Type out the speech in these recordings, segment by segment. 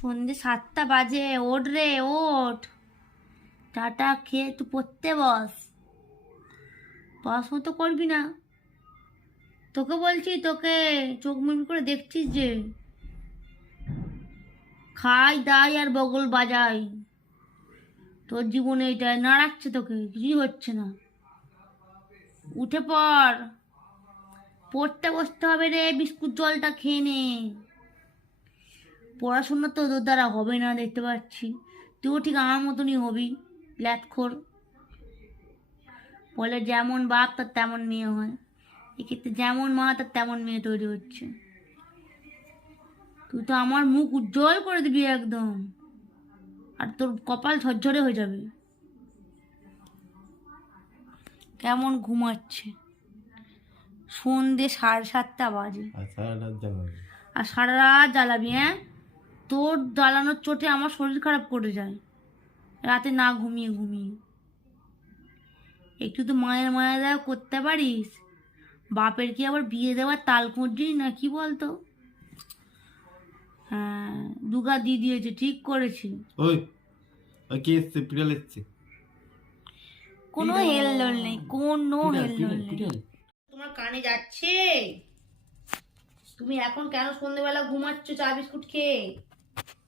সন্ধ্যে 7টা বাজে, ওঠ রে ওঠ, টাটা খেয়ে একটু পড়তে বস। পড়াশোনা তো করবি না, তোকে বলছি, তোকে চোখ মিমি করে দেখছিস যে খাই দাই আর বগল বাজাই, তোর জীবনে এটা নাড়াচ্ছে, তোকে কিছুই হচ্ছে না। উঠে পড়, পড়তে বসতে হবে রে, বিস্কুট জলটা খেয়ে নে। পড়াশোনা তো তোর দ্বারা হবে না দেখতে পাচ্ছি, তুইও ঠিক আমার মতনই হবি, ল্যাটখোর। বলে যেমন বাপ তার তেমন মেয়ে হয়, এক্ষেত্রে যেমন মা তার তেমন মেয়ে তৈরি হচ্ছে। তুই তো আমার মুখ উজ্জ্বল করে দিবি একদম, আর তোর কপাল ঝরঝরে হয়ে যাবে। কেমন ঘুমাচ্ছে, সন্ধ্যে 7:30 বাজে, আর সারা রাত জ্বালাবি? হ্যাঁ, তোর জ্বালানোর চোটে আমার শরীর খারাপ করে যায় রাতে না ঘুমিয়ে ঘুমিয়ে। একটু তো মায়ের মায়া দেওয়া করতে পারিস। বাপের কি আবার বিয়ে দেওয়ার তাল করছিস না কি বলতো? হ্যাঁ, দুগা দিয়ে দিয়েছে, ঠিক করেছি। কোনো হেলদোল নেই, কোনো হেলদোল নেই। তোমার কানে যাচ্ছে? তুমি এখন কেন সন্ধ্যেবেলা ঘুমাচ্ছ চা বিস্কুট খেয়ে?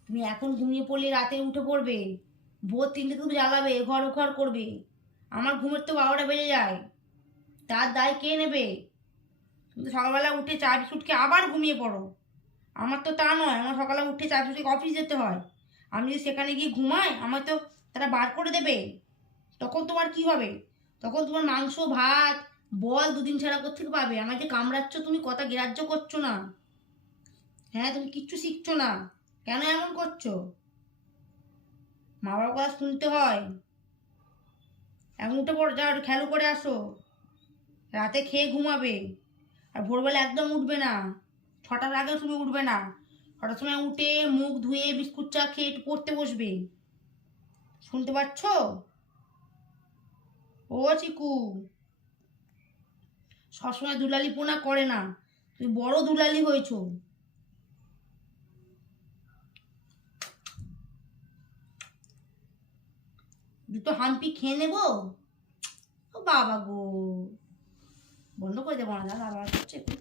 তুমি এখন ঘুমিয়ে পড়লে রাতে উঠে পড়বে, ভোর 3টে তুমি জ্বালাবে, ঘর ঘর করবে। আমার ঘুমের তো 12টা বেজে যায়, তার দায় কে নেবে? তুমি সকালবেলা উঠে চা বিস্কুট খেয়ে আবার ঘুমিয়ে পড়ো। আমার তো তা নয়, আমার সকালে উঠে চা বিস্কুট অফিস যেতে হয়। আমি যদি সেখানে গিয়ে ঘুমাই, আমার তো তারা বার করে দেবে। তখন তোমার কি হবে? তখন তোমার মাংস ভাত বল 2 দিন ছাড়া কোথেকে পাবে? আমার যে কামড়াচ্ছ, তুমি কথা গ্রাহ্য করছো না। হ্যাঁ, তুমি কিচ্ছু শিখছো না, কেন এমন করছো? মা বাবার কথা শুনতে হয়। এখন উঠে পড়ো, যাও খেয়াল করে আসো, রাতে খেয়ে ঘুমাবে। আর ভোরবেলা একদম উঠবে না, 6টার আগেও তুমি উঠবে না। 6টার সময় উঠে মুখ ধুয়ে বিস্কুট চা খেয়ে একটু পড়তে বসবে। শুনতে পাচ্ছ? ও চিকু, সবসময় দুলালি পোনা করে না, তুমি বড় দুলালি হয়েছো। দুটো হাম্পি খেয়ে নেবো। ও বাবা গো, বন্ধ করে দেবো না, আবার হচ্ছে একটু